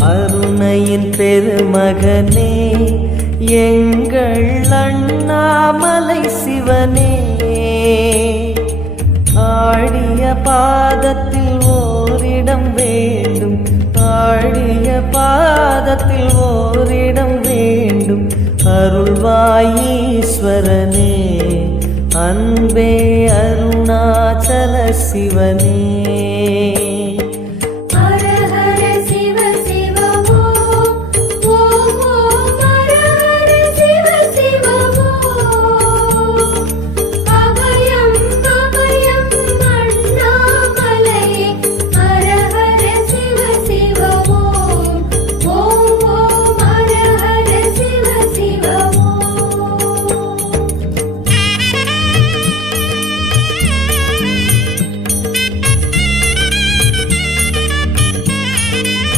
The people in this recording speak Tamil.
அருணையின் பெருமகனே எங்கள் அண்ணாமலை சிவனே, ஆடிய பாதத்தில் ஓரிடம் வேண்டும், ஆடிய பாதத்தில் ஓரிடம் வேண்டும். அருள்வாயீஸ்வரனே, அன்பே அருணாச்சல சிவனே.